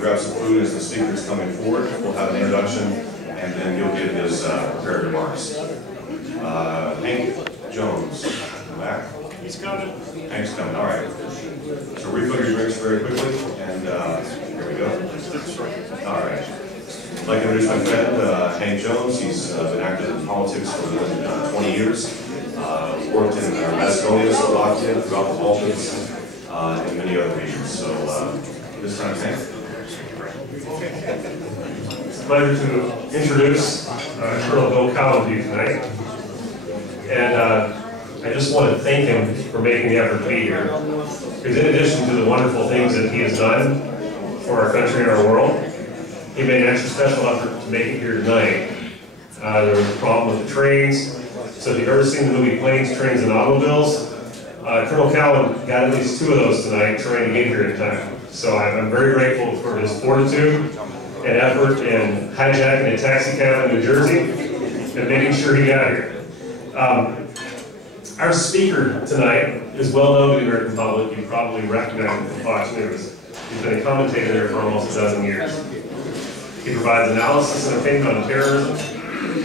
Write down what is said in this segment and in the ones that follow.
grab some food as the speaker is coming forward. We'll have an introduction, and then he'll give his prepared remarks. Hank Jones, back. He's coming. Hank's coming, all right. So refill your drinks very quickly, and here we go. All right. I'd like to introduce my friend, Hank Jones. He's been active in politics for more than 20 years. Worked in Macedonia, Slovakia, throughout the Balkans, and many other regions. So this time, Hank. It's a pleasure to introduce Colonel Bill Cowan to you tonight. And I just want to thank him for making the effort to be here. Because in addition to the wonderful things that he has done for our country and our world, he made an extra special effort to make it here tonight. There was a problem with the trains. So if you've ever seen the movie Planes, Trains, and Automobiles, Colonel Cowan got at least 2 of those tonight trying to get here in time. So I'm very grateful for his fortitude and effort in hijacking a taxi cab in New Jersey and making sure he got here. Our speaker tonight is well known to the American public. You probably recognize him from Fox News. He's been a commentator there for almost a dozen years. He provides analysis and opinion on terrorism,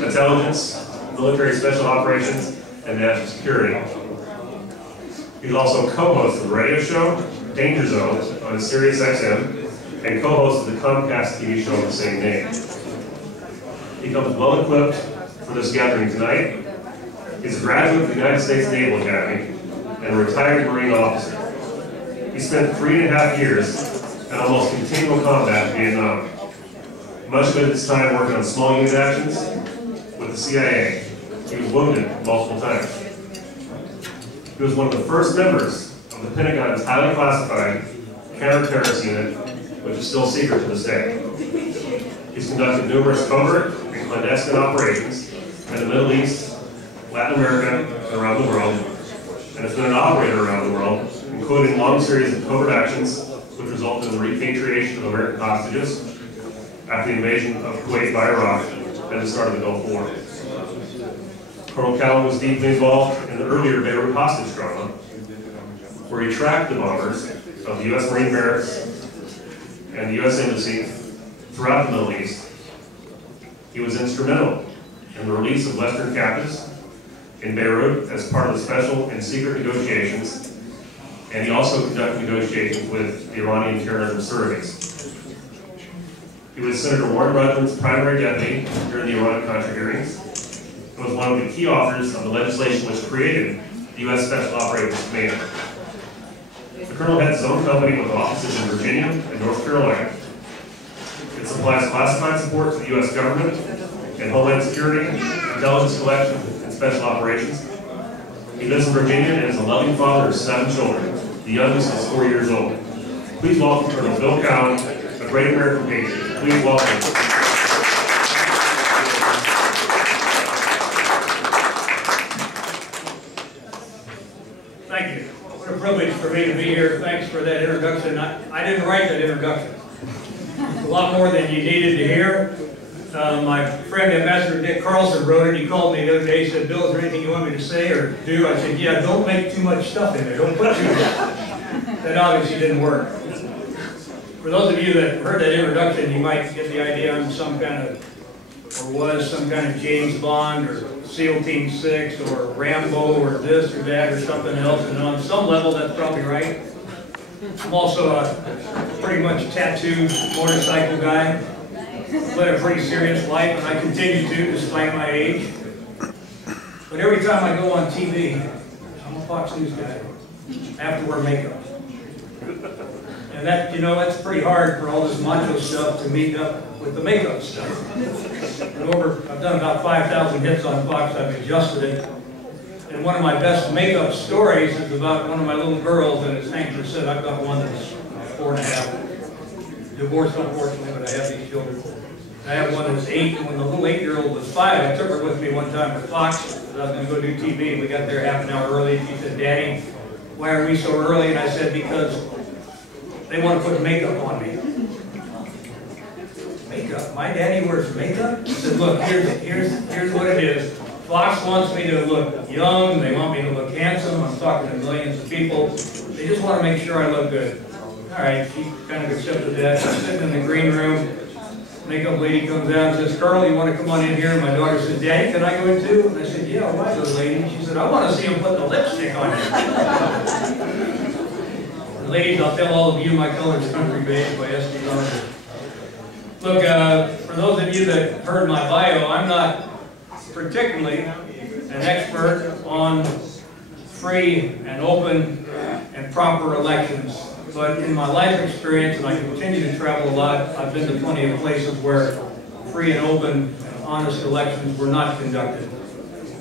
intelligence, military special operations, and national security. He's also co-host of the radio show Danger Zone on Sirius XM and co-host of the Comcast TV show of the same name. He comes well equipped for this gathering tonight. He's a graduate of the United States Naval Academy and a retired Marine officer. He spent 3.5 years in almost continual combat in Vietnam. Much of his time working on small unit actions with the CIA. He was wounded multiple times. He was one of the first members of the Pentagon's highly classified counter-terrorist unit, which is still secret to this day. He's conducted numerous covert and clandestine operations in the Middle East, Latin America, and around the world, and has been an operator around the world, including a long series of covert actions which resulted in the repatriation of American hostages after the invasion of Kuwait by Iraq and the start of the Gulf War. Colonel Cowan was deeply involved in the earlier Beirut hostage drama, where he tracked the bombers of the U.S. Marine Barracks and the U.S. Embassy throughout the Middle East. He was instrumental in the release of Western captives in Beirut as part of the special and secret negotiations, and he also conducted negotiations with the Iranian terrorism surrogates. He was Senator Warren Rudman's primary deputy during the Iran-Contra hearings, and was one of the key authors of the legislation which created the U.S. Special Operations Command. The Colonel had his own company with offices in Virginia and North Carolina. It supplies classified support to the U.S. government and Homeland Security, intelligence collection, and special operations. He lives in Virginia and is a loving father of 7 children. The youngest is 4 years old. Please welcome Colonel Bill Cowan, a great American patriot. Please welcome. Thank you. What a privilege for me to be here. Thanks for that introduction. I didn't write that introduction. It's a lot more than you needed to hear. My friend Ambassador Dick Carlson wrote it. He called me the other day. He said, "Bill, is there anything you want me to say or do?" I said, "Yeah, don't make too much stuff in there. Don't put too much." That obviously didn't work. For those of you that heard that introduction, you might get the idea I'm some kind of, or was some kind of James Bond or SEAL Team 6 or Rambo or this or that or something else, and on some level that's probably right. I'm also a pretty much tattooed motorcycle guy. Led a pretty serious life, and I continue to despite my age. But every time I go on TV, I'm a Fox News guy. I have to wear makeup. And that, you know, that's pretty hard for all this macho stuff to meet up with the makeup stuff. And I've done about 5,000 hits on Fox. I've adjusted it. And one of my best makeup stories is about one of my little girls, and as Hank just said, I've got one that's 4.5. Divorced, unfortunately, but I have these children. I have one that was 8, and when the little 8-year-old was 5, I took her with me one time to Fox. I was going to go do TV, and we got there half an hour early. She said, "Daddy, why are we so early?" And I said, "Because they want to put makeup on me." Makeup? My daddy wears makeup? I said, "Look, here's what it is. Fox wants me to look young. They want me to look handsome. I'm talking to millions of people. They just want to make sure I look good." All right, she kind of accepted that. I'm sitting in the green room. Makeup lady comes out and says, "Carl, you want to come on in here?" And my daughter said, "Daddy, can I go in too?" And I said, "Yeah, why, little lady?" She said, "I want to see him put the lipstick on you." Ladies, I'll tell all of you my color's Country Beige by S.D. Donovan. Look, for those of you that heard my bio, I'm not particularly an expert on free and open and proper elections. But in my life experience, and I continue to travel a lot, I've been to plenty of places where free and open and honest elections were not conducted.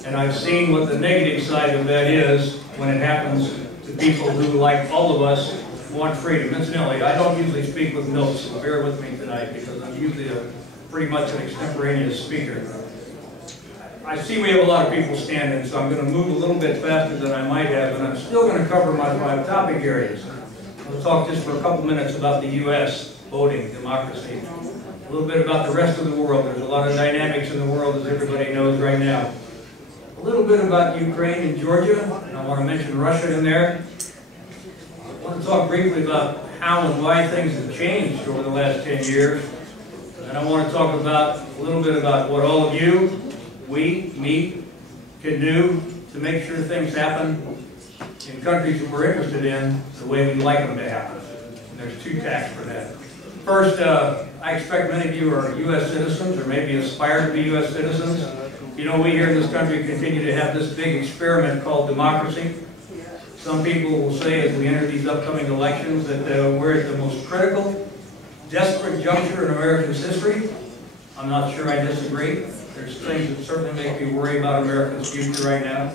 And I've seen what the negative side of that is when it happens to people who, like all of us, want freedom. Incidentally, I don't usually speak with notes, so bear with me tonight because I'm usually pretty much an extemporaneous speaker. I see we have a lot of people standing, so I'm going to move a little bit faster than I might have, and I'm still going to cover my 5 topic areas. We'll talk just for a couple minutes about the U.S., voting, democracy, a little bit about the rest of the world. There's a lot of dynamics in the world, as everybody knows right now. A little bit about Ukraine and Georgia, and I want to mention Russia in there. I want to talk briefly about how and why things have changed over the last 10 years. And I want to talk about a little bit about what all of you, me, can do to make sure things happen in countries that we're interested in the way we'd like them to happen. And there's 2 tacks for that. First, I expect many of you are U.S. citizens or maybe aspire to be U.S. citizens. You know, we here in this country continue to have this big experiment called democracy. Some people will say as we enter these upcoming elections that we're at the most critical, desperate juncture in America's history. I'm not sure I disagree. There's things that certainly make me worry about America's future right now.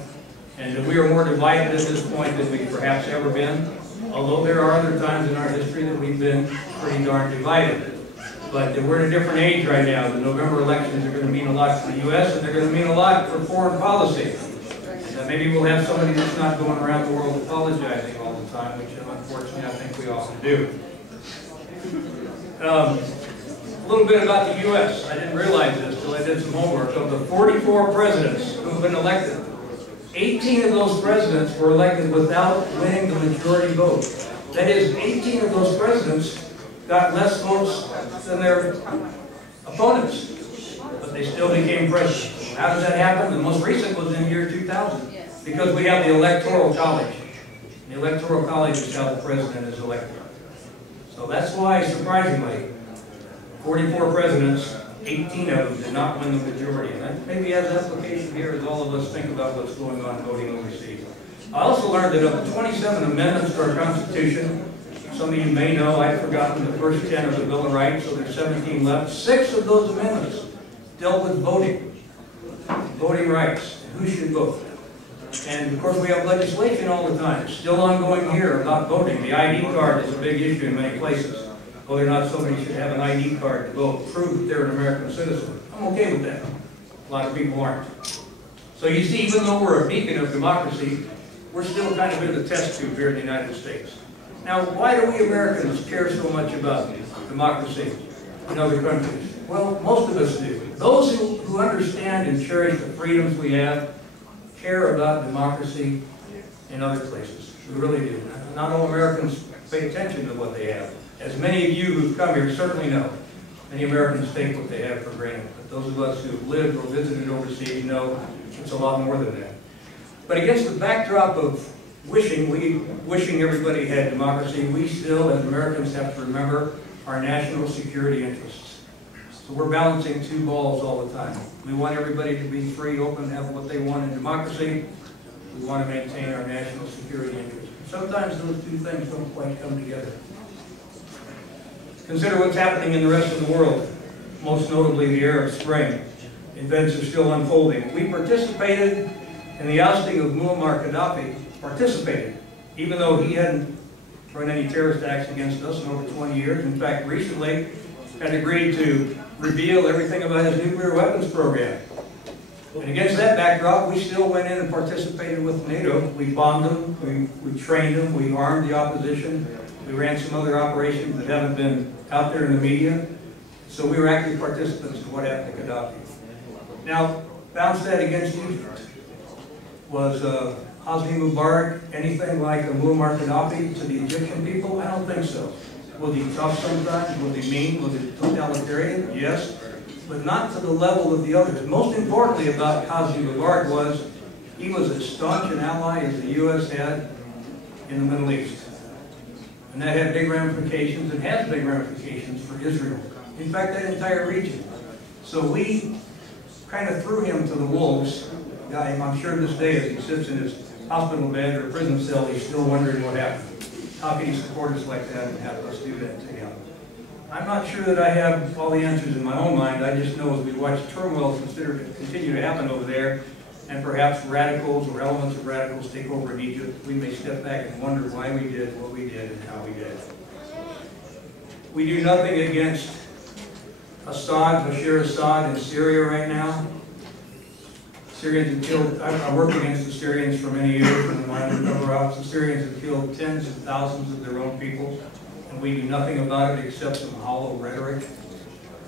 And that we are more divided at this point than we've perhaps ever been. Although there are other times in our history that we've been pretty darn divided. But we're in a different age right now. The November elections are going to mean a lot for the U.S. and they're going to mean a lot for foreign policy. And maybe we'll have somebody that's not going around the world apologizing all the time, which unfortunately I think we often do. A little bit about the U.S. I didn't realize this until I did some homework. Of the 44 presidents who have been elected, 18 of those presidents were elected without winning the majority vote. That is, 18 of those presidents got less votes than their opponents, but they still became president. How does that happen? The most recent was in the year 2000, because we have the Electoral College. The Electoral College is how the president is elected. So that's why, surprisingly, 44 presidents, 18 of them did not win the majority. And that maybe has application here as all of us think about what's going on voting overseas. I also learned that of the 27 amendments to our Constitution, some of you may know I've forgotten the first 10 of the Bill of Rights, so there's 17 left. 6 of those amendments dealt with voting, voting rights, and who should vote. And of course we have legislation all the time, still ongoing here about voting. The ID card is a big issue in many places. Whether or not somebody should have an ID card to vote, prove that they're an American citizen. I'm okay with that. A lot of people aren't. So you see, even though we're a beacon of democracy, we're still kind of in the test tube here in the United States. Now, why do we Americans care so much about democracy in other countries? Well, most of us do. Those who understand and cherish the freedoms we have care about democracy in other places. We really do. Not all Americans pay attention to what they have. As many of you who've come here certainly know, many Americans take what they have for granted. But those of us who've lived or visited overseas know it's a lot more than that. But against the backdrop of wishing everybody had democracy, we still, as Americans, have to remember our national security interests. So we're balancing 2 balls all the time. We want everybody to be free, open, have what they want in democracy. We want to maintain our national security interests. Sometimes those 2 things don't quite come together. Consider what's happening in the rest of the world, most notably the Arab Spring. Events are still unfolding. We participated in the ousting of Muammar Gaddafi, even though he hadn't run any terrorist acts against us in over 20 years. In fact, recently had agreed to reveal everything about his nuclear weapons program. And against that backdrop, we still went in and participated with NATO. We bombed them, we trained them, we armed the opposition. We ran some other operations that haven't been out there in the media. So we were active participants in what happened to Gaddafi. Now, bounce that against Egypt was Hosni Mubarak anything like a Muammar Gaddafi to the Egyptian people? I don't think so. Was he tough sometimes? Was he mean? Was he totalitarian? Yes, but not to the level of the others. Most importantly about Hosni Mubarak was he was as staunch an ally as the U.S. had in the Middle East. And that had big ramifications and has big ramifications for Israel. In fact, that entire region. So we kind of threw him to the wolves. I'm sure this day as he sits in his hospital bed or prison cell, he's still wondering what happened. How can he support us like that and have us do that to him? I'm not sure that I have all the answers in my own mind. I just know as we watch turmoil continue to happen over there, and perhaps radicals or elements of radicals take over in Egypt, we may step back and wonder why we did what we did and how we did. We do nothing against Assad, Bashar Assad in Syria right now. Syrians have killed, I worked against the Syrians for many years in my undercover ops. The Syrians have killed tens of thousands of their own people, and we do nothing about it except some hollow rhetoric.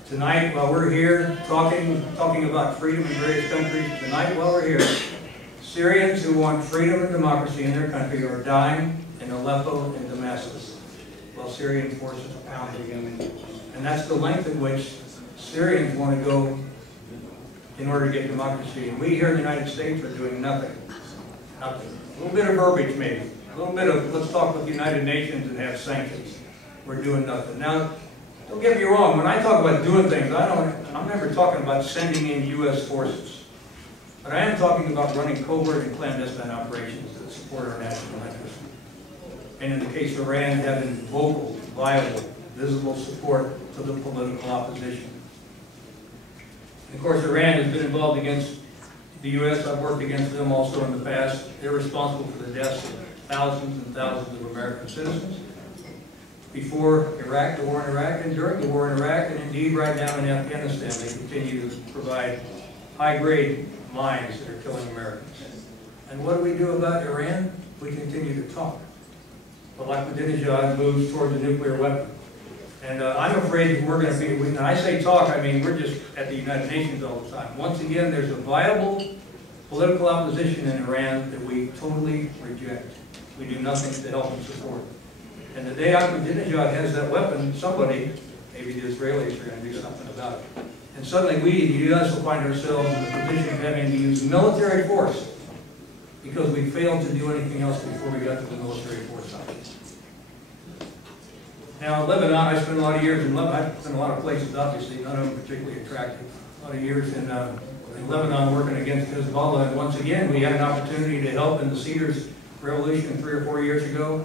Tonight, while we're here talking about freedom in various countries, tonight while we're here, Syrians who want freedom and democracy in their country are dying in Aleppo and Damascus, while Syrian forces are pounding them. And that's the length at which Syrians want to go in order to get democracy. And we here in the United States are doing nothing. Nothing. A little bit of verbiage maybe. A little bit of, let's talk with the United Nations and have sanctions. We're doing nothing. Now, don't get me wrong, when I talk about doing things, I'm never talking about sending in U.S. forces. But I am talking about running covert and clandestine operations that support our national interest. And in the case of Iran, having vocal, viable, visible support to the political opposition. And of course, Iran has been involved against the U.S. I've worked against them also in the past. They're responsible for the deaths of thousands and thousands of American citizens. Before Iraq, the war in Iraq, and during the war in Iraq, and indeed right now in Afghanistan, they continue to provide high-grade mines that are killing Americans. And what do we do about Iran? We continue to talk. But Ahmadinejad moves towards a nuclear weapon. And I'm afraid we're going to be, when I say talk, I mean we're just at the United Nations all the time. Once again, there's a viable political opposition in Iran that we totally reject. We do nothing to help and support. And the day Ahmadinejad has that weapon, somebody, maybe the Israelis, are going to do something about it. And suddenly we, the U.S., will find ourselves in the position of having to use military force because we failed to do anything else before we got to the military force option. Now, Lebanon, I spent a lot of years in Lebanon. I've been a lot of places, obviously, none of them particularly attractive. A lot of years in Lebanon working against Hezbollah. And once again, we had an opportunity to help in the Cedars Revolution 3 or 4 years ago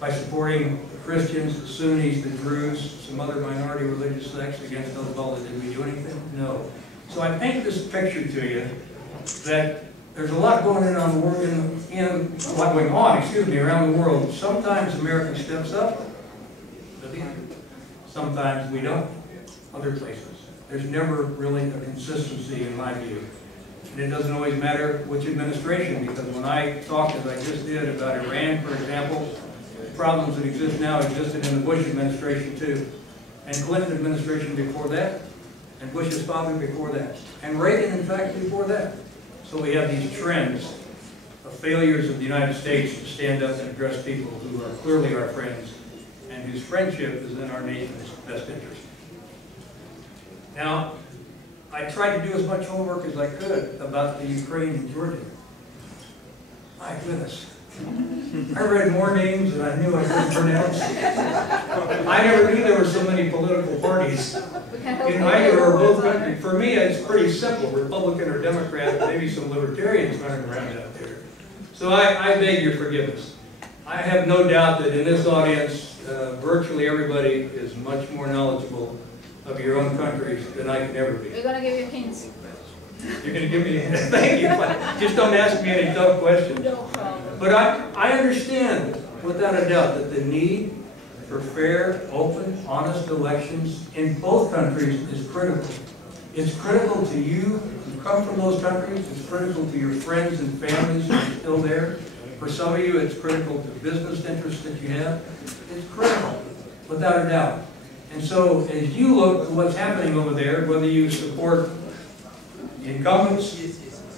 by supporting the Christians, the Sunnis, the Druze, some other minority religious sects against Hezbollah. Did we do anything? No. So I paint this picture to you that there's a lot going on around the world. Sometimes America steps up. Sometimes we don't, other places. There's never really a consistency in my view. And it doesn't always matter which administration, because when I talked, as I just did, about Iran, for example, the problems that exist now existed in the Bush administration too. And Clinton administration before that, and Bush's father before that, and Reagan, in fact, before that. So we have these trends of failures of the United States to stand up and address people who are clearly our friends, and whose friendship is in our nation's best interest. Now, I tried to do as much homework as I could about the Ukraine and Georgia. My goodness. I read more names than I knew I couldn't pronounce. I never knew there were so many political parties in either or both countries. For me, it's pretty simple, Republican or Democrat, maybe some libertarians running around out there. So I beg your forgiveness. I have no doubt that in this audience, virtually everybody is much more knowledgeable of your own countries than I can ever be. We're going to give you hints. You're going to give me, thank you. Just don't ask me any tough questions. No problem. But I understand, without a doubt, that the need for fair, open, honest elections in both countries is critical. It's critical to you who come from those countries. It's critical to your friends and families who are still there. For some of you, it's critical to business interests that you have. It's critical, without a doubt. And so, as you look at what's happening over there, whether you support incumbents,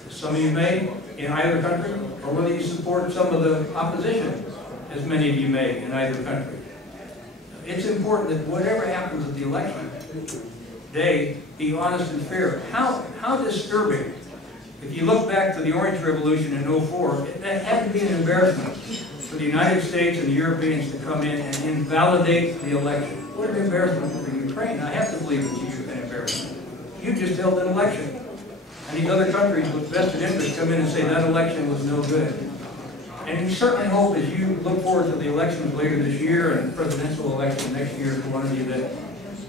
some of you may, in either country, or whether you support some of the opposition, as many of you may in either country. It's important that whatever happens at the election day be honest and fair. How disturbing. If you look back to the Orange Revolution in '04, that had to be an embarrassment for the United States and the Europeans to come in and invalidate the election. What an embarrassment for Ukraine. I have to believe it's an embarrassment. You just held an election. And these other countries with vested interest come in and say that election was no good. And we certainly hope, as you look forward to the elections later this year and the presidential election next year for one of you,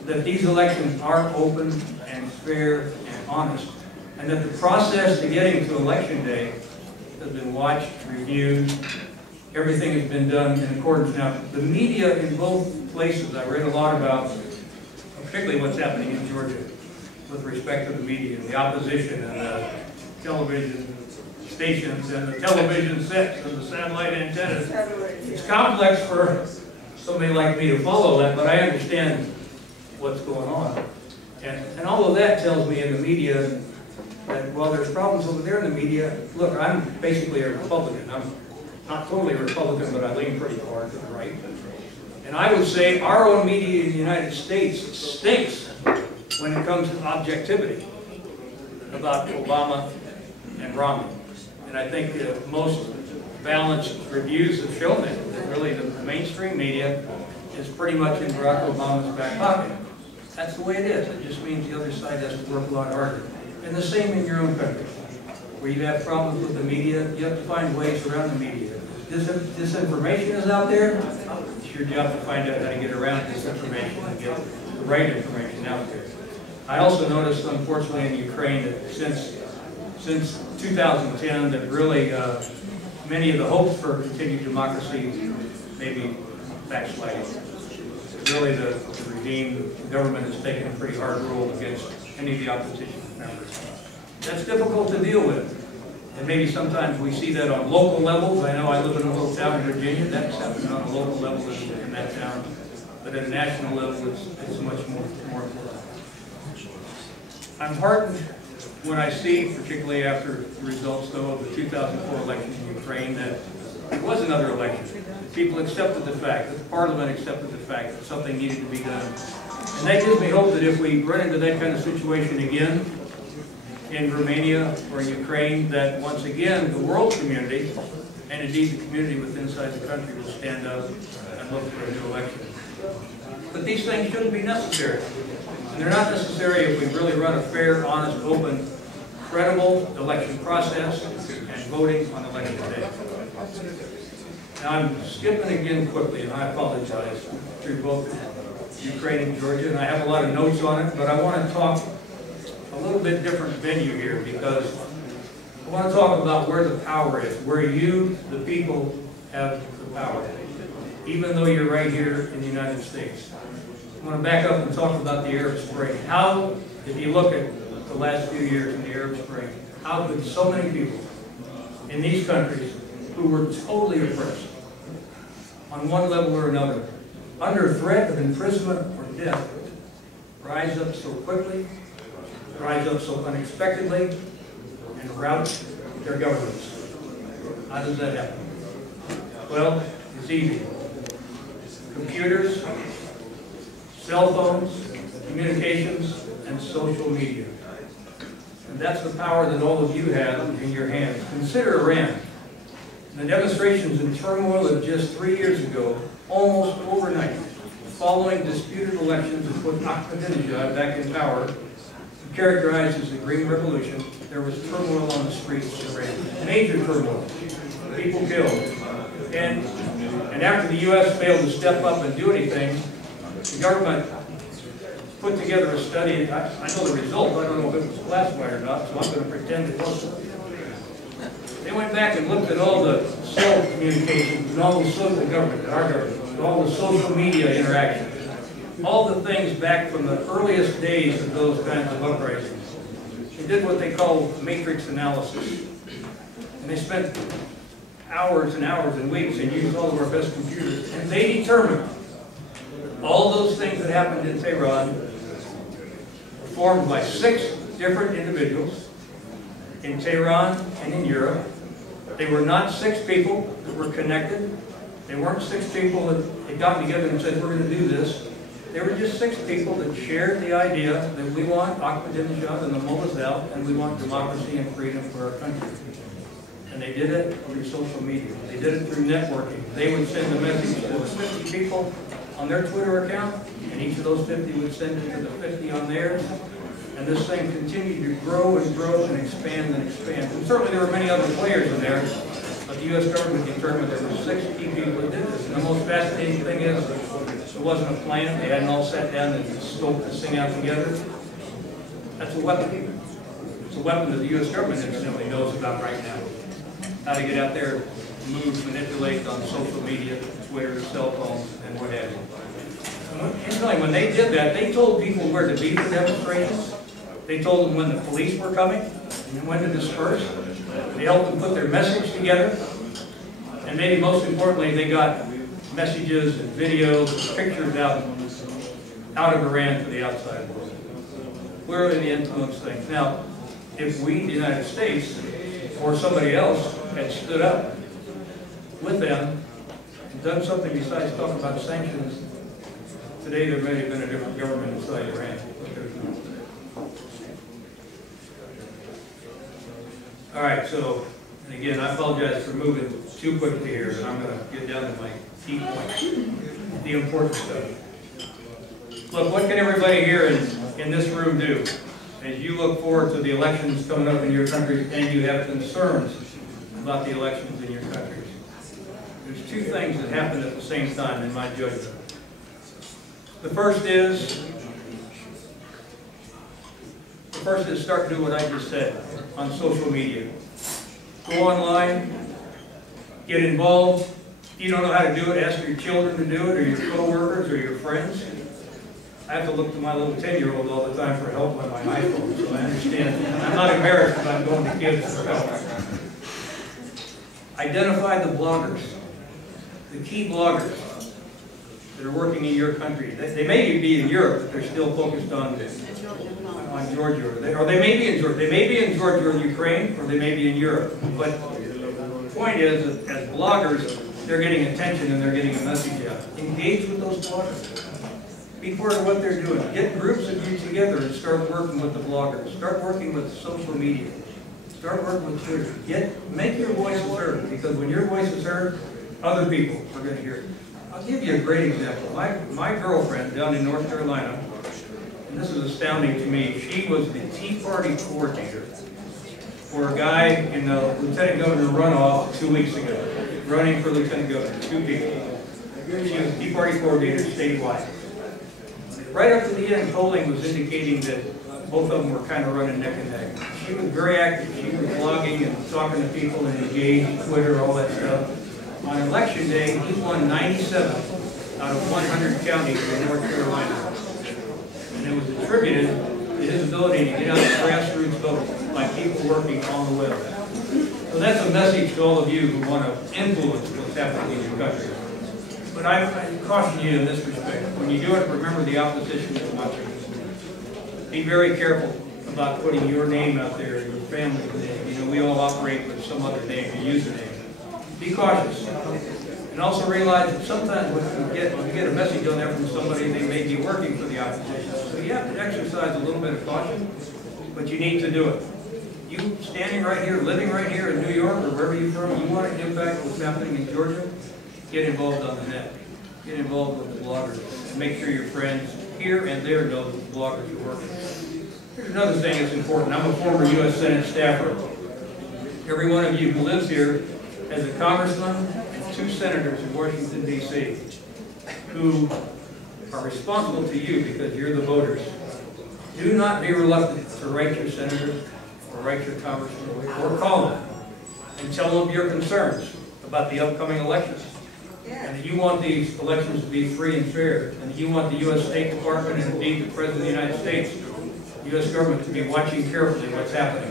that these elections are open and fair and honest. And that the process to getting to election day has been watched, reviewed, everything has been done in accordance. Now, the media in both places, I read a lot about, particularly what's happening in Georgia with respect to the media, the opposition and the television stations and the television sets and the satellite antennas. It's complex for somebody like me to follow that, but I understand what's going on. And all of that tells me in the media that while there's problems over there in the media, look, I'm basically a Republican. I'm not totally a Republican, but I lean pretty far to the right. And I would say our own media in the United States stinks when it comes to objectivity about Obama and Romney. And I think most balanced reviews have shown that really the mainstream media is pretty much in Barack Obama's back pocket. That's the way it is. It just means the other side has to work a lot harder. And the same in your own country. Where you have problems with the media, you have to find ways around the media. Disinformation is out there. It's your job to find out how to get around disinformation and get the right information out there. I also noticed, unfortunately, in Ukraine that since 2010, that really many of the hopes for continued democracy may be backsliding. Really, the regime, the government has taken a pretty hard rule against any of the opposition members. That's difficult to deal with. And maybe sometimes we see that on local levels. I know I live in a little town in Virginia. That's happening on a local level in that town. But at a national level, it's much more important. I'm heartened when I see, particularly after the results, though, of the 2004 election in Ukraine, that it was another election. People accepted the fact, that the parliament accepted the fact that something needed to be done. And that gives me hope that if we run into that kind of situation again in Romania or Ukraine, that once again the world community, and indeed the community within inside the country, will stand up and look for a new election. But these things shouldn't be necessary. And they're not necessary if we really run a fair, honest, open, credible election process and voting on election day. Now I'm skipping again quickly, and I apologize, through both Ukraine and Georgia, and I have a lot of notes on it, but I want to talk a little bit different venue here, because I want to talk about where the power is, where you, the people, have the power, even though you're right here in the United States. I want to back up and talk about the Arab Spring. How, if you look at the last few years in the Arab Spring, how could so many people in these countries who were totally oppressed, on one level or another, under threat of imprisonment or death, rise up so quickly, rise up so unexpectedly, and rout their governments? How does that happen? Well, it's easy. Computers, cell phones, communications, and social media. And that's the power that all of you have in your hands. Consider Iran. The demonstrations and turmoil of just 3 years ago, almost overnight, following disputed elections that put Ahmadinejad back in power, characterized as the Green Revolution, there was turmoil on the streets of Iran. Major turmoil. People killed. And after the U.S. failed to step up and do anything, the government put together a study. I know the result. I don't know if it was classified or not, so I'm going to pretend it wasn't. They went back and looked at all the cell communications and all the social government, our government, all the social media interactions, all the things back from the earliest days of those kinds of uprisings. They did what they call matrix analysis. And they spent hours and hours and weeks and used all of our best computers. And they determined all those things that happened in Tehran were formed by 6 different individuals in Tehran and in Europe They were not 6 people that were connected. They weren't 6 people that had gotten together and said, we're going to do this. They were just 6 people that shared the idea that we want Ahmadinejad and the mullahs out, and we want democracy and freedom for our country. And they did it through social media. They did it through networking. They would send a message to the 50 people on their Twitter account, and each of those 50 would send it to the 50 on theirs. And this thing continued to grow and grow and expand and expand. And certainly there were many other players in there, but the U.S. government determined there were 6 key people that did this. And the most fascinating thing is, it wasn't a plan. They hadn't all sat down and scoped this thing out together. That's a weapon. It's a weapon that the U.S. government incidentally knows about right now. How to get out there, move, manipulate on social media, Twitter, cell phones, and what have you. Incidentally, when they did that, they told people where to be for demonstrations. They told them when the police were coming and when to disperse. They helped them put their message together. And maybe most importantly, they got messages and videos and pictures out of Iran to the outside world. Where they influence things. Now, if we, the United States, or somebody else had stood up with them and done something besides talk about sanctions, today there may have been a different government inside Iran. But there's not today. All right, so, and again, I apologize for moving too quickly here, but I'm going to get down to my key points, the important stuff. Look, what can everybody here in this room do as you look forward to the elections coming up in your country and you have concerns about the elections in your countries? There's 2 things that happen at the same time in my judgment. The first is start to do what I just said on social media. Go online, get involved. If you don't know how to do it, ask your children to do it, or your co-workers, or your friends. I have to look to my little 10-year-old all the time for help on my iPhone, so I understand. I'm not embarrassed about going to kids for help. Identify the bloggers, the key bloggers that are working in your country. They may be in Europe, but they're still focused on Georgia. Or they may be in Georgia. They may be in Georgia or Ukraine, or they may be in Europe. But the point is that as bloggers, they're getting attention and they're getting a message out. Engage with those bloggers. Be part of what they're doing. Get groups of you together and start working with the bloggers. Start working with social media. Start working with Twitter. Make your voices heard, because when your voice is heard, other people are going to hear it. I'll give you a great example. My girlfriend down in North Carolina, and this is astounding to me, she was the Tea Party coordinator for a guy in the Lieutenant Governor runoff 2 weeks ago, running for Lieutenant Governor, 2 people. She was Tea Party coordinator statewide. Right up to the end, polling was indicating that both of them were kind of running neck and neck. She was very active. She was blogging and talking to people and engaged, Twitter, all that stuff. On election day, he won 97 out of 100 counties in North Carolina. And it was attributed to his ability to get out the grassroots vote by people working on the web. So that's a message to all of you who want to influence what's happening in your country. But I caution you in this respect. When you do it, remember the opposition is watching. Be very careful about putting your name out there, your family's name. You know, we all operate with some other name, a username. Be cautious. And also realize that sometimes when you get a message on there from somebody, they may be working for the opposition. So you have to exercise a little bit of caution, but you need to do it. You standing right here, living right here in New York or wherever you're from, you want to impact what's happening in Georgia, get involved on the net. Get involved with the bloggers. And make sure your friends here and there know that the bloggers are working. Here's another thing that's important. I'm a former U.S. Senate staffer. Every one of you who lives here has a congressman and 2 senators in Washington, D.C. who are responsible to you because you're the voters. Do not be reluctant to write your senators or write your congressman or call them and tell them your concerns about the upcoming elections. And that you want these elections to be free and fair, and that you want the U.S. State Department and indeed the President of the United States, the U.S. government, to be watching carefully what's happening.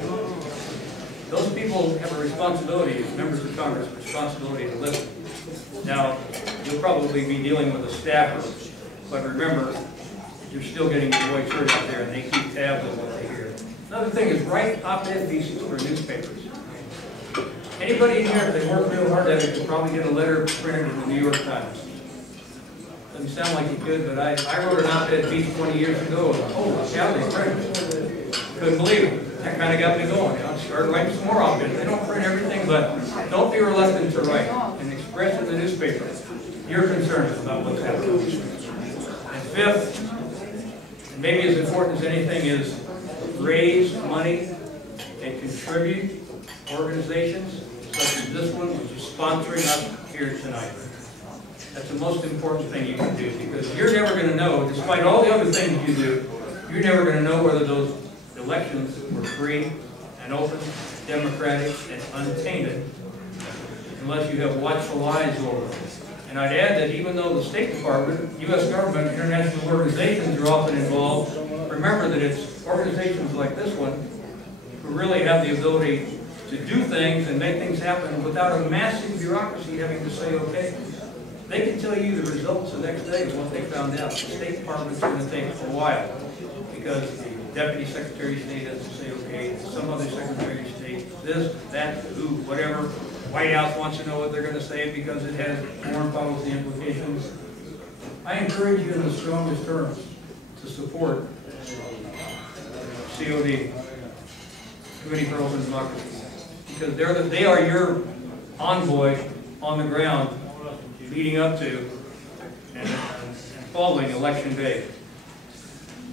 Those people have a responsibility, as members of Congress, a responsibility to listen. Now, you'll probably be dealing with a staffer, but remember, you're still getting your voice heard out there, and they keep tabs on what they hear. Another thing is write op-ed pieces for newspapers. Anybody in here, if they work real hard at it, could probably get a letter printed in the New York Times. Doesn't sound like you could, but I wrote an op-ed piece 20 years ago. Oh, yeah, they print. Couldn't believe it. That kind of got me going. I started writing some more op-eds. They don't print everything, but don't be reluctant to write and express in the newspaper your concerns about what's happening. And fifth, and maybe as important as anything, is raise money and contribute organizations such as this one, which is sponsoring us here tonight. That's the most important thing you can do, because you're never going to know, despite all the other things you do, you're never going to know whether those elections were free and open, democratic, and untainted, unless you have watchful eyes over them. And I'd add that even though the State Department, U.S. government, international organizations are often involved, remember that it's organizations like this one who really have the ability to do things and make things happen without a massive bureaucracy having to say, okay. They can tell you the results the next day of what they found out. The State Department's going to take a while because the Deputy Secretary of State has to say, okay, some other Secretary of State, this, that, who, whatever. White House wants to know what they're going to say because it has foreign policy implications. I encourage you in the strongest terms to support COD, Committee for Open Democracy, because they are your envoy on the ground leading up to and following Election Day.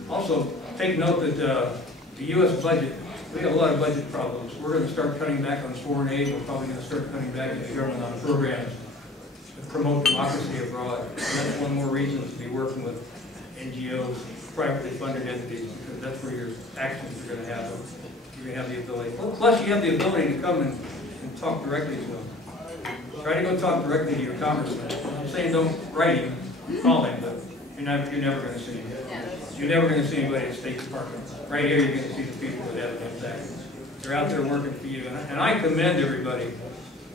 Also, take note that the U.S. budget, we have a lot of budget problems. We're going to start cutting back on foreign aid. We're probably going to start cutting back in the government on programs that promote democracy abroad. And that's one more reason to be working with NGOs, privately funded entities, because that's where your actions are going to happen. You're going to have the ability. Plus, you have the ability to come and talk directly to them. Try to go talk directly to your congressman. I'm saying don't write him, call him, but you're never going to see him. You're never going to see anybody at the State Department. Right here, you're going to see the people that have an impact. They're out there working for you. And I commend everybody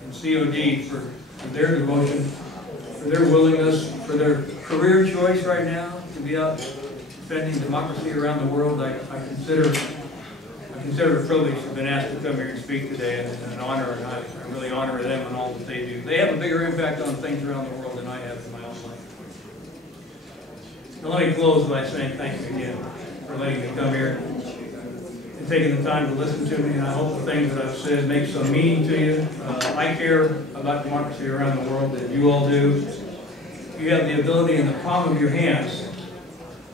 in COD for their devotion, for their willingness, for their career choice right now to be out defending democracy around the world. I consider it a privilege to have been asked to come here and speak today, and an honor, and I really honor them and all that they do. They have a bigger impact on things around the world than I have in my own life. Now let me close by saying thank you again for letting me come here and taking the time to listen to me, and I hope the things that I've said make some meaning to you. I care about democracy around the world, that you all do. You have the ability in the palm of your hands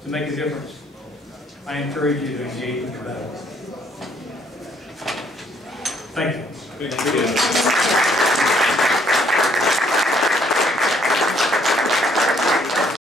to make a difference. I encourage you to engage in the battle. Thank you.